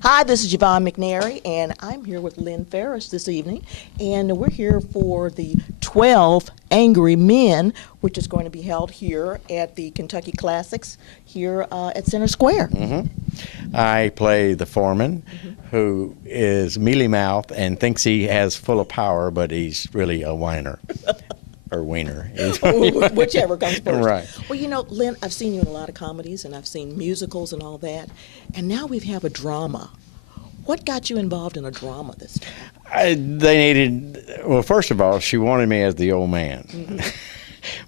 Hi, this is Javon McNary, and I'm here with Lynn Ferris this evening, and we're here for the 12 Angry Men, which is going to be held here at the Kentucky Classics here at Center Square. I play the foreman, who is mealy-mouthed and thinks he has full of power, but he's really a whiner. Or wiener. Whichever comes first. Right. Well, you know, Lynn, I've seen you in a lot of comedies, and I've seen musicals and all that, and now we have a drama. What got you involved in a drama this time? Well, first of all, she wanted me as the old man.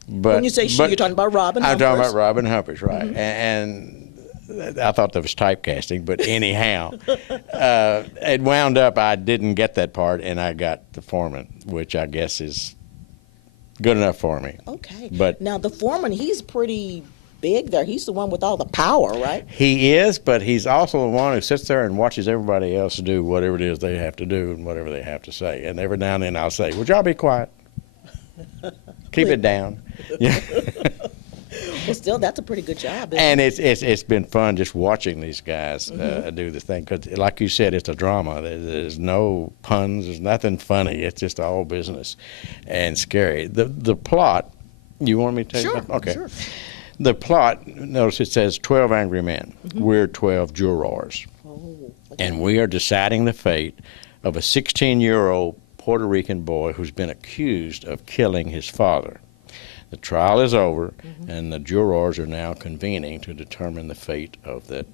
But when you say she, you're talking about Robin Humphries? I'm talking about Robin Humphries, right. And I thought that was typecasting, but anyhow, it wound up I didn't get that part, and I got the foreman, which I guess is good enough for me. Okay. But now the foreman, he's pretty big there. He's the one with all the power, right? He is, but he's also the one who sits there and watches everybody else do whatever it is they have to do and whatever they have to say. And every now and then I'll say, would y'all be quiet? Keep it down. Well, still, that's a pretty good job. And it's been fun just watching these guys do the thing. Because like you said, it's a drama. There's no puns. There's nothing funny. It's just all business and scary. The plot, you want me to tell you? Okay. Sure. The plot, notice it says 12 angry men. We're 12 jurors. Oh, And we are deciding the fate of a 16-year-old Puerto Rican boy who's been accused of killing his father. The trial is over, and the jurors are now convening to determine the fate of that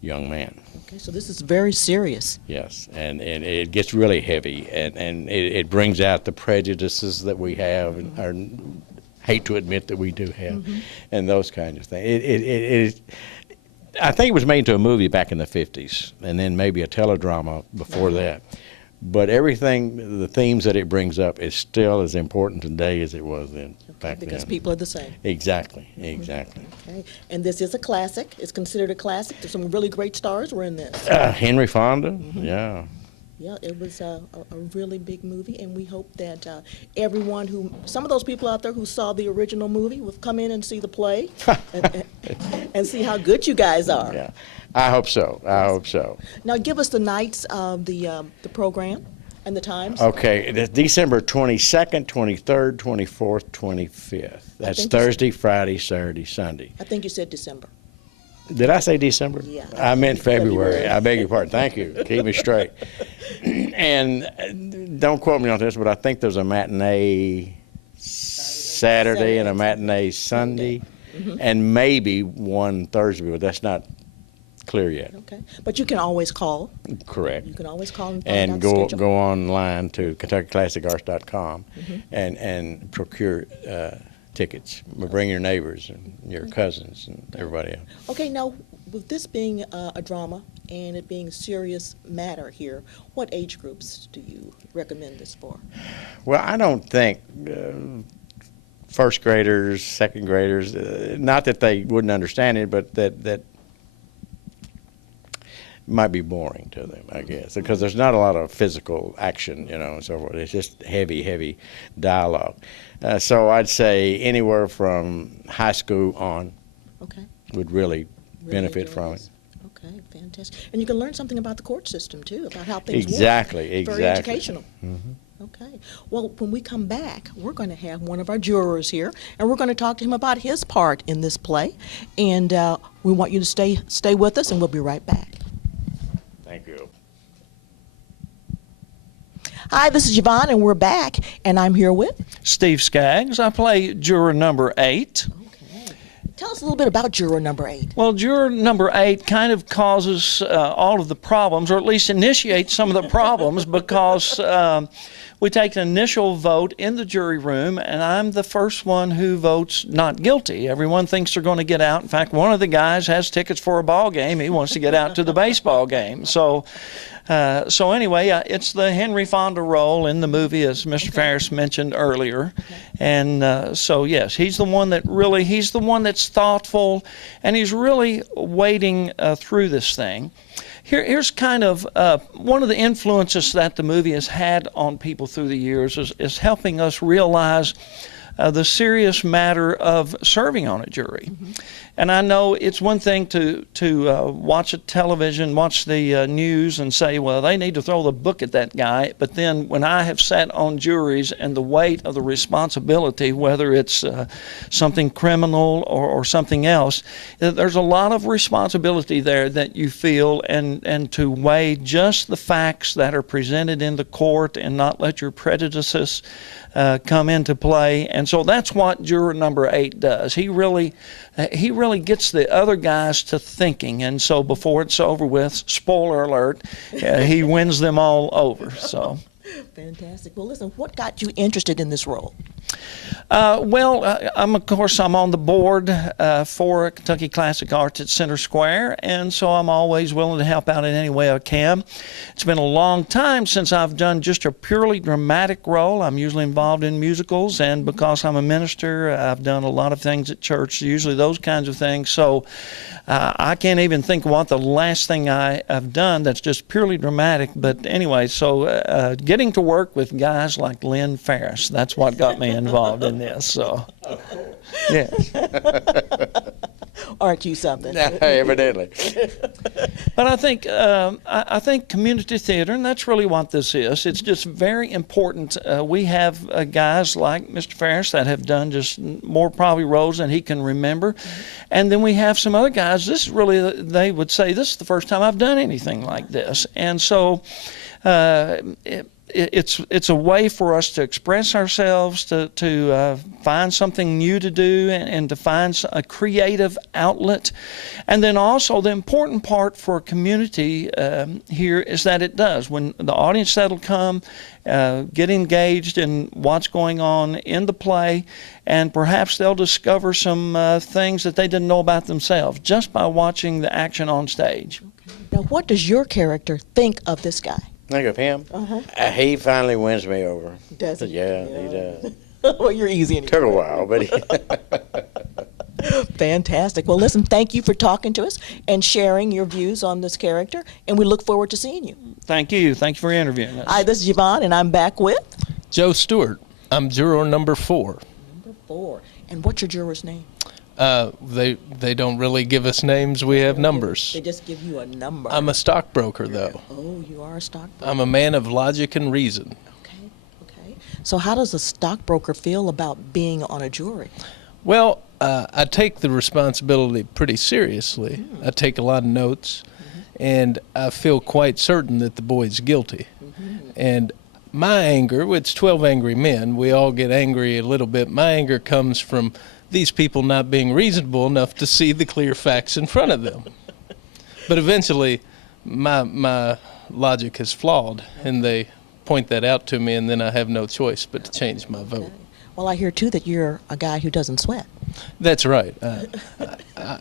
young man. Okay, so this is very serious. Yes, and it gets really heavy, and it brings out the prejudices that we have, and our hate to admit that we do have, and those kinds of things. I think it was made into a movie back in the 50s, and then maybe a teledrama before that. But everything, the themes that it brings up is still as important today as it was then. Back Because then. people are the same. Exactly. Okay, and this is a classic. It's considered a classic. There's some really great stars were in this. Henry Fonda, yeah. Yeah, it was a really big movie, and we hope that everyone some of those people out there who saw the original movie will come in and see the play and see how good you guys are. Yeah, I hope so. Now, give us the nights of the program and the times. Okay, it's December 22nd, 23rd, 24th, 25th. That's Thursday, Friday, Saturday, Sunday. I think you said December. Did I say December? Yeah. I meant February. I beg your pardon. Thank you. Keep me straight. And don't quote me on this, but I think there's a matinee Saturday and a matinee Sunday, and maybe one Thursday, but that's not clear yet. Okay, but you can always call. Correct. You can always call and find out the go schedule. go online to KentuckyClassicArts.com and procure tickets. Bring your neighbors and your cousins and everybody else. Okay, now with this being a drama and it being a serious matter here, what age groups do you recommend this for? Well, I don't think first graders, second graders, not that they wouldn't understand it, but that might be boring to them, I guess, because there's not a lot of physical action, and so forth. It's just heavy dialogue. So I'd say anywhere from high school on would really benefit from it. Okay, fantastic. And you can learn something about the court system, too, about how things work. Exactly. Very educational. Okay. Well, when we come back, we're going to have one of our jurors here, and we're going to talk to him about his part in this play. And we want you to stay with us, and we'll be right back. Thank you. Hi, this is Javon, and we're back, and I'm here with Steve Skaggs. I play juror number 8. Okay. Tell us a little bit about juror number 8. Well, juror number 8 kind of causes all of the problems, or at least initiates some of the problems, because we take an initial vote in the jury room, and I'm the first one who votes not guilty. Everyone thinks they're going to get out. In fact, one of the guys has tickets for a ball game. He wants to get out to the baseball game. So anyway, it's the Henry Fonda role in the movie, as Mr. Ferris mentioned earlier. And so, yes, he's the one that's thoughtful, and he's really wading through this thing. Here's kind of one of the influences that the movie has had on people through the years is helping us realize the serious matter of serving on a jury. And I know it's one thing to watch a television, watch the news and say, well, they need to throw the book at that guy. But then when I have sat on juries and the weight of the responsibility, whether it's something criminal or something else, there's a lot of responsibility there that you feel, and to weigh just the facts that are presented in the court and not let your prejudices come into play. And so that's what juror number 8 does. He really gets the other guys to thinking, and so before it's over with, spoiler alert, he wins them all over. So Fantastic. Well, listen, what got you interested in this role? I'm on the board for Kentucky Classic Arts at Center Square, and so I'm always willing to help out in any way I can. It's been a long time since I've done just a purely dramatic role. I'm usually involved in musicals, and because I'm a minister, I've done a lot of things at church, usually those kinds of things. So I can't even think what the last thing I've done that's just purely dramatic. But anyway, so getting to work with guys like Lynn Ferris, that's what got me involved in this. So, yeah. Aren't you something? Evidently. But I think community theater, and that's really what this is. It's just very important. We have guys like Mr. Ferris that have done just more probably roles than he can remember, and then we have some other guys. This is really, they would say, this is the first time I've done anything like this, and so it's a way for us to express ourselves, to find something new to do, and to find a creative outlet. And then also the important part for a community here is that it does. When the audience that'll come, get engaged in what's going on in the play, and perhaps they'll discover some things that they didn't know about themselves just by watching the action on stage. Okay. Now, what does your character think of this guy? Think of him? Uh-huh. He finally wins me over. Does he? Yeah, he does. Well, you're easy anyway. Took a while, but Fantastic. Well, listen, thank you for talking to us and sharing your views on this character, and we look forward to seeing you. Thank you. Thank you for interviewing us. Hi, this is Javon, and I'm back with Joe Stewart. I'm juror number 4. number 4. And what's your juror's name? They don't really give us names. We have numbers. They just give you a number. I'm a stockbroker, though. Oh, you are a stockbroker. I'm a man of logic and reason. Okay. So how does a stockbroker feel about being on a jury? Well, I take the responsibility pretty seriously. I take a lot of notes, and I feel quite certain that the boy's guilty. And my anger, it's 12 angry men. We all get angry a little bit. My anger comes from these people not being reasonable enough to see the clear facts in front of them. But eventually, my logic is flawed, and they point that out to me, and then I have no choice but to change my vote. Well, I hear, too, that you're a guy who doesn't sweat. That's right.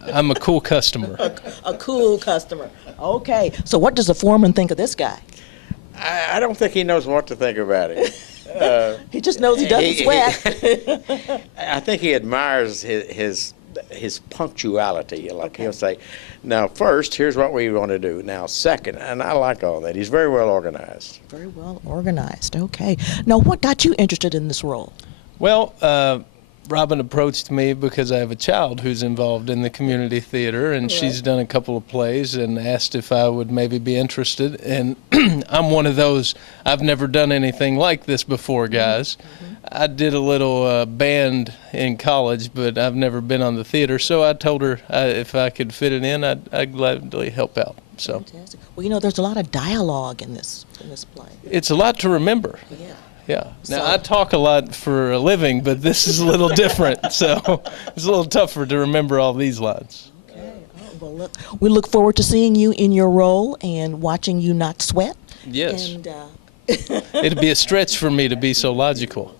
I'm a cool customer. A cool customer. Okay. So what does the foreman think of this guy? I don't think he knows what to think about it. He just knows he doesn't sweat. I think he admires his punctuality. Like he'll say, now first, here's what we want to do. Now second, and I like all that. He's very well organized. Very well organized. Okay. Now, what got you interested in this role? Well, Robin approached me because I have a child who's involved in the community theater, and she's done a couple of plays and asked if I would maybe be interested. And I'm one of those, I've never done anything like this before, guys. I did a little band in college, but I've never been on the theater, so I told her if I could fit it in, I'd gladly help out. So Fantastic. Well, there's a lot of dialogue in this play. it's a lot to remember. Yeah. Yeah. Now, So- I talk a lot for a living, but this is a little different, so it's a little tougher to remember all these lines. Okay. Well, look, we look forward to seeing you in your role and watching you not sweat. Yes. And It'd be a stretch for me to be so logical.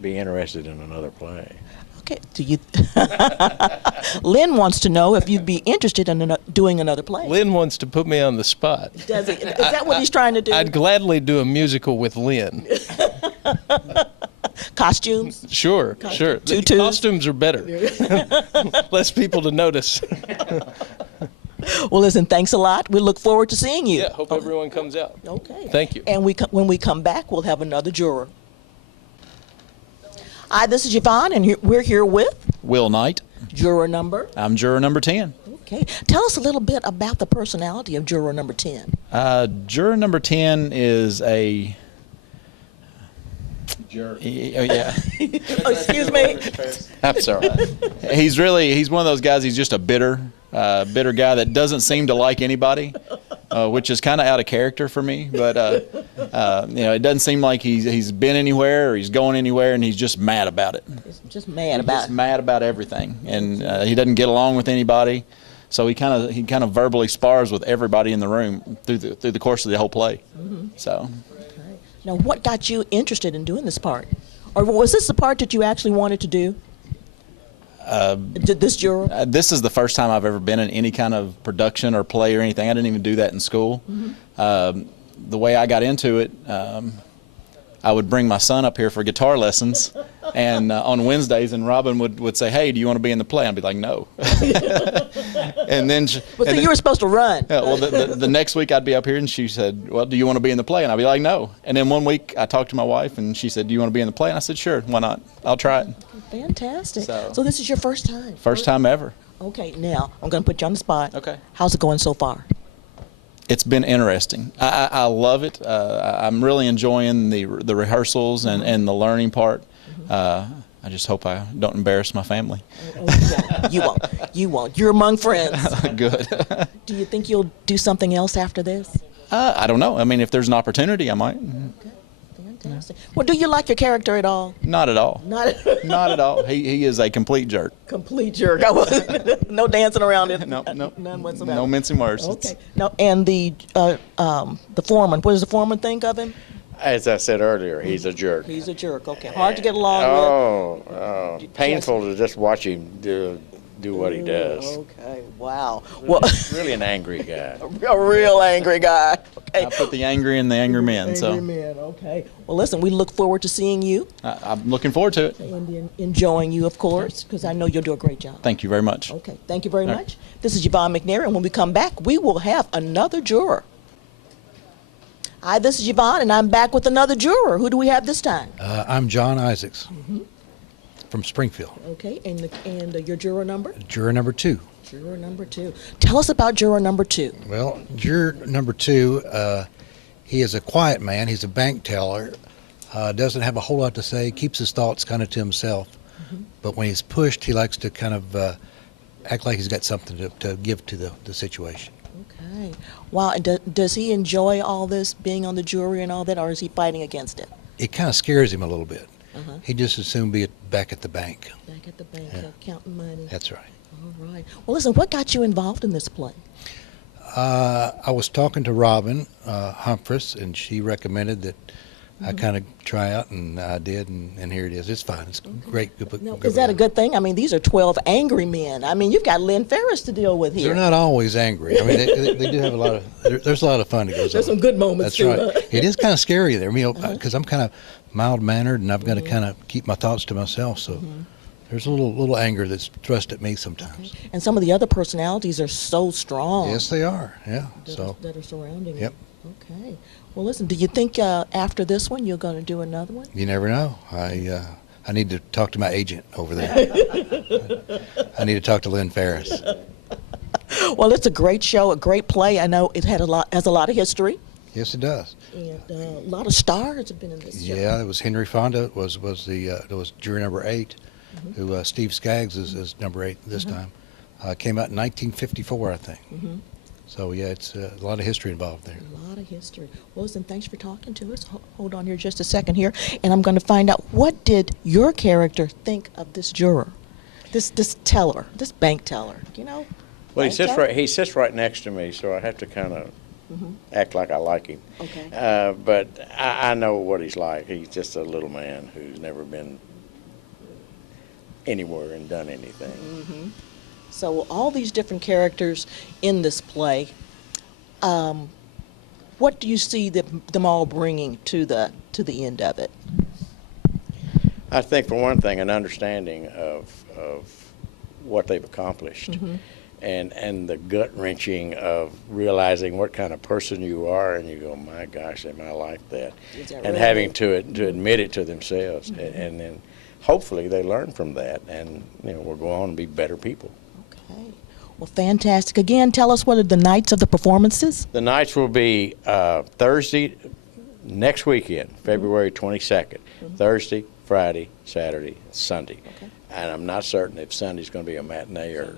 Be interested in another play. okay, do you? Lynn wants to know if you'd be interested in doing another play. Lynn wants to put me on the spot. Does he? Is that what he's trying to do? I'd gladly do a musical with Lynn. Costumes? Sure, sure. The Tutus? costumes are better. Less people to notice. Well, listen, thanks a lot. We look forward to seeing you. Yeah, hope everyone comes out. Okay. Thank you. And when we come back, we'll have another juror. Hi, this is Yvonne, and we're here with Will Knight. Juror number? I'm juror number 10. Okay. Tell us a little bit about the personality of juror number 10. Juror number 10 is a jerk. Yeah. Oh, excuse me. I'm sorry. He's one of those guys. He's just a bitter guy that doesn't seem to like anybody, which is kind of out of character for me. But it doesn't seem like he's been anywhere or he's going anywhere, and he's just mad about it. Just mad about Just mad about everything, and he doesn't get along with anybody. So he kind of verbally spars with everybody in the room through the course of the whole play. So. Now, what got you interested in doing this part? Or was this the part that you actually wanted to do? This juror? This is the first time I've ever been in any kind of production or play or anything. I didn't even do that in school. The way I got into it, I would bring my son up here for guitar lessons, and on Wednesdays, and Robin would say, "Hey, do you want to be in the play?" I'd be like, "No." And then, You were supposed to run. well, the next week I'd be up here, and she said, "Well, do you want to be in the play?" And I'd be like, "No." And then one week I talked to my wife, and she said, "Do you want to be in the play?" And I said, "Sure, why not? I'll try it." Fantastic. So this is your first time? First time ever. Okay, now I'm going to put you on the spot. Okay. How's it going so far? It's been interesting. I love it. I'm really enjoying the rehearsals and the learning part. I just hope I don't embarrass my family. You won't. You won't. You're among friends. Good. Do you think you'll do something else after this? I don't know. I mean, if there's an opportunity, I might. Okay. Fantastic. Well, do you like your character at all? Not at all. Not Not at all. He is a complete jerk. complete jerk. No dancing around it. No, None whatsoever. no mincing words. Okay. Now, and the foreman. What does the foreman think of him? As I said earlier, he's a jerk. He's a jerk. Okay. Hard to get along Painful to just watch him do what he with. does. Okay. Wow. Well, Well, really an angry guy. a real angry guy. Okay. I put the angry in the angry men. Angry So man. Okay. Well, listen. We look forward to seeing you I'm looking forward to it. and enjoying you, of course, because I know you'll do a great job. Thank you very much. Okay, thank you very right. much. This is Javon McNary, and when we come back, we will have another juror. Hi, this is Javon, and I'm back with another juror. Who do we have this time? I'm John Isaacs from Springfield, Okay, and your juror number? juror number 2. Juror number 2. Tell us about juror number 2. Well, juror number 2, he is a quiet man. He's a bank teller, doesn't have a whole lot to say, keeps his thoughts kind of to himself. But when he's pushed, he likes to kind of act like he's got something to give to the situation. Okay. Wow, and does he enjoy all this, being on the jury and all that, or is he fighting against it? It kind of scares him a little bit. He'd just as soon be back at the bank. Back at the bank, Yeah. counting money. That's right. All right. Well, listen, what got you involved in this play? I was talking to Robin Humphreys, and she recommended that I kind of try out, and I did, and here it is. It's fine. It's great. Now, is that a good thing? I mean, these are 12 angry men. I mean, you've got Lynn Ferris to deal with here. They're not always angry. I mean, they do have a lot of. There's a lot of fun that goes on. There's some good moments, That's too, right. huh? It is kind of scary there, because I'm kind of mild mannered, and I've got to kind of keep my thoughts to myself. So there's a little anger that's thrust at me sometimes. And some of the other personalities are so strong. Yes, they are. Yeah. That are surrounding Yep. you. Okay. Well, listen, do you think after this one you're going to do another one? You never know. I need to talk to my agent over there. I need to talk to Lynn Ferris. Well, it's a great show, a great play. I know it has a lot of history, Yes, it does. and a lot of stars have been in this show. Yeah, it was Henry Fonda was jury number 8, who Steve Skaggs is number 8 this time. Came out in 1954, I think. So yeah, it's a lot of history involved there. A lot of history. Well, listen, thanks for talking to us. Hold on here just a second here, and I'm going to find out, what did your character think of this juror, this teller, this bank teller? You know. Well, bank teller? he sits right next to me, so I have to kind of act like I like him. Okay. But I know what he's like. He's just a little man who's never been anywhere and done anything. So all these different characters in this play, what do you see them all bringing to the end of it? I think, for one thing, an understanding of what they've accomplished, and the gut wrenching of realizing what kind of person you are, and you go, my gosh, am I like that? Is that And really? having to admit it to themselves, and then hopefully they learn from that, and we'll go on and be better people. Okay. Well, fantastic. Again, tell us what are the nights of the performances? The nights will be Thursday, next weekend, February 22nd. Thursday, Friday, Saturday, Sunday. Okay. And I'm not certain if Sunday's going to be a matinee or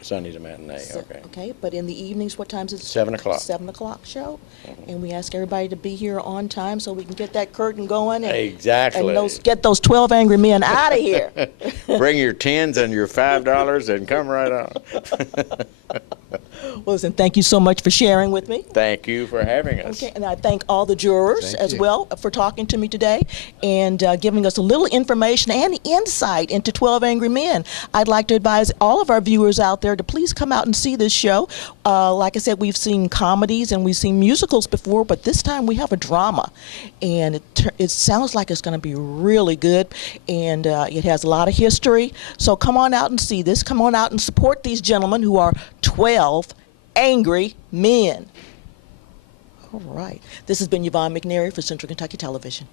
Sunday's a matinee. Okay. Okay, but in the evenings, what times is it? 7 o'clock. 7 o'clock show. And we ask everybody to be here on time so we can get that curtain going. And, Exactly. And get those 12 angry men out of here. Bring your tens and your $5 and come right on. Well, listen, thank you so much for sharing with me. Thank you for having us. Okay, and I thank all the jurors Thank as you. well for talking to me today and giving us a little information and insight into 12 Angry Men. I'd like to advise all of our viewers out there to please come out and see this show. Like I said, we've seen comedies and we've seen musicals before, but this time we have a drama. And it sounds like it's going to be really good, and it has a lot of history. So come on out and see this. Come on out and support these gentlemen who are 12 Angry Men. All right. This has been Javon McNary for Central Kentucky Television.